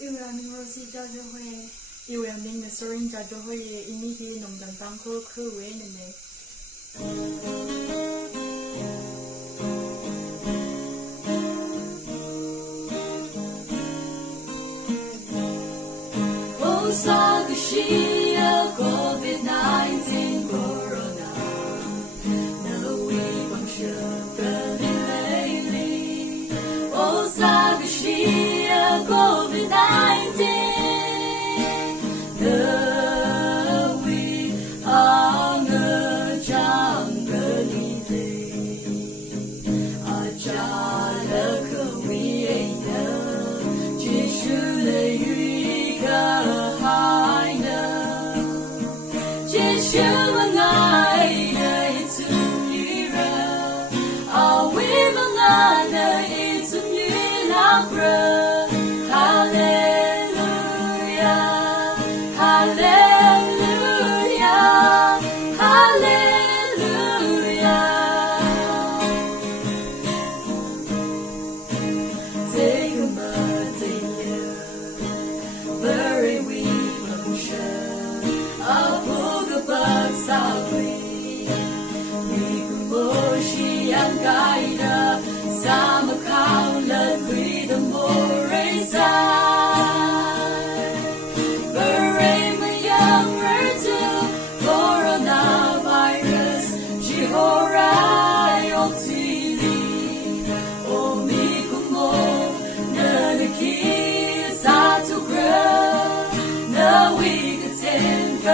Yuira ning Rosy Jajo hoye, Yuira ning By Sorin Jajo hoye, ini hi nong dan Tangkhul kruwe nene. Oh, Sakashi, COVID-19 Corona. No, we won't sugar lately. Oh, Sakashi, COVID-19. No, we are the jungle. A child, we ain't no. Just shoot a Yuira. 只是我爱的一次女人，啊，为我爱的一次女人，哈利路亚，哈利路亚，哈利路亚。这个么的夜 ，very we function，啊。你跟我是样该的，怎么靠了你的莫瑞赛？Bring me younger to coronavirus， 之后来有体力，哦，你跟我那个 satu grab， 那 we could take a